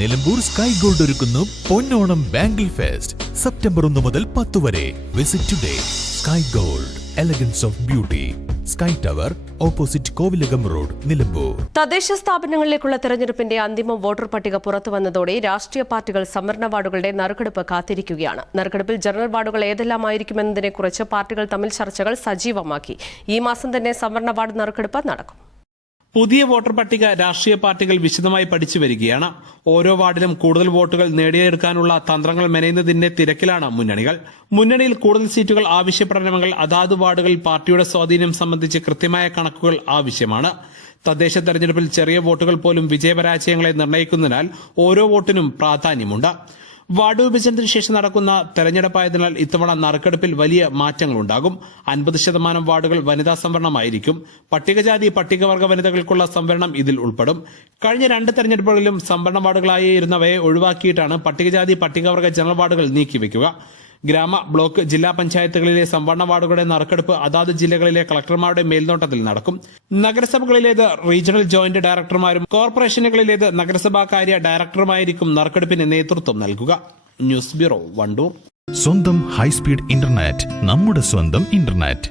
Nilambur sky gold ഒരുക്കുന്നു പൊന്നോണം bangle fest September 1 മുതൽ 10 വരെ. Visit today. Sky gold, elegance of beauty. Sky tower, opposite Kovilakam road, Nilambur. തദ്ദേശ സ്ഥാപനങ്ങളിലേക്കുള്ള തെരഞ്ഞെടുപ്പിന്റെ അന്തിമ വോട്ടർ പട്ടിക പുറത്തുവന്നതോടെ രാഷ്ട്രീയ പാർട്ടികൾ സംവരണ വാർഡുകളുടെ നറുക്കെടുപ്പ് കാത്തിരിക്കുകയാണ്. നറുക്കെടുപ്പിൽ ജനറൽ വാർഡുകൾ ഏതെല്ലാമായിരിക്കുമെന്നതിനെക്കുറിച്ച് പാർട്ടികൾ തമ്മിൽ ചർച്ചകൾ സജീവമാക്കി. ഈ മാസം തന്നെ സംവരണ വാർഡ് നറുക്കെടുപ്പ് നടക്കും. പുതിയ വോട്ടർ പട്ടിക രാഷ്ട്രീയ പാർട്ടികൾ വിശദമായി പഠിച്ചു വരികയാണ്. ഓരോ വാർഡിലും കൂടുതൽ വോട്ടുകൾ നേടിയെടുക്കാനുള്ള തന്ത്രങ്ങൾ മെനയുന്നതിന്റെ തിരക്കിലാണ് മുന്നണികൾ. മുന്നണിയിൽ കൂടുതൽ സീറ്റുകൾ ആവശ്യപ്പെടണമെങ്കിൽ അതാത് വാർഡുകളിൽ പാർട്ടിയുടെ സ്വാധീനം സംബന്ധിച്ച് കൃത്യമായ കണക്കുകൾ ആവശ്യമാണ്. തദ്ദേശ തെരഞ്ഞെടുപ്പിൽ ചെറിയ വോട്ടുകൾ പോലും വിജയപരാജയങ്ങളെ നിർണ്ണയിക്കുന്നതിനാൽ ഓരോ വോട്ടിനും പ്രാധാന്യമുണ്ട്. വാർഡ് വിഭജനത്തിന് ശേഷം നടക്കുന്ന തെരഞ്ഞെടുപ്പായതിനാൽ ഇത്തവണ നറുക്കെടുപ്പിൽ വലിയ മാറ്റങ്ങളുണ്ടാകും. 50% വാർഡുകൾ വനിതാ സംവരണമായിരിക്കും. പട്ടികജാതി പട്ടികവർഗ വനിതകൾക്കുള്ള സംവരണം ഇതിൽ ഉൾപ്പെടും. കഴിഞ്ഞ 2 തെരഞ്ഞെടുപ്പുകളിലും സംവരണ വാർഡുകളായിരുന്നവയെ ഒഴിവാക്കിയിട്ടാണ് പട്ടികജാതി പട്ടികവർഗ ജനറൽ വാർഡുകൾ നീക്കിവെക്കുക. ഗ്രാമ, ബ്ലോക്ക്, ജില്ലാ പഞ്ചായത്തുകളിലെ സംവരണ വാർഡുകളുടെ നറുക്കെടുപ്പ് അതാത് ജില്ലകളിലെ കളക്ടർമാരുടെ മേൽനോട്ടത്തിൽ നടക്കും. നഗരസഭകളിലേത് റീജിയണൽ ജോയിന്റ് ഡയറക്ടർമാരും കോർപ്പറേഷനുകളിലേത് നഗരസഭാ കാര്യ ഡയറക്ടറുമായിരിക്കും നറുക്കെടുപ്പിന് നേതൃത്വം നൽകുക. News bureau, Wandoor. സ്വന്തം ഹൈസ്പീഡ് ഇന്റർനെറ്റ്, നമ്മുടെ സ്വന്തം ഇന്റർനെറ്റ്.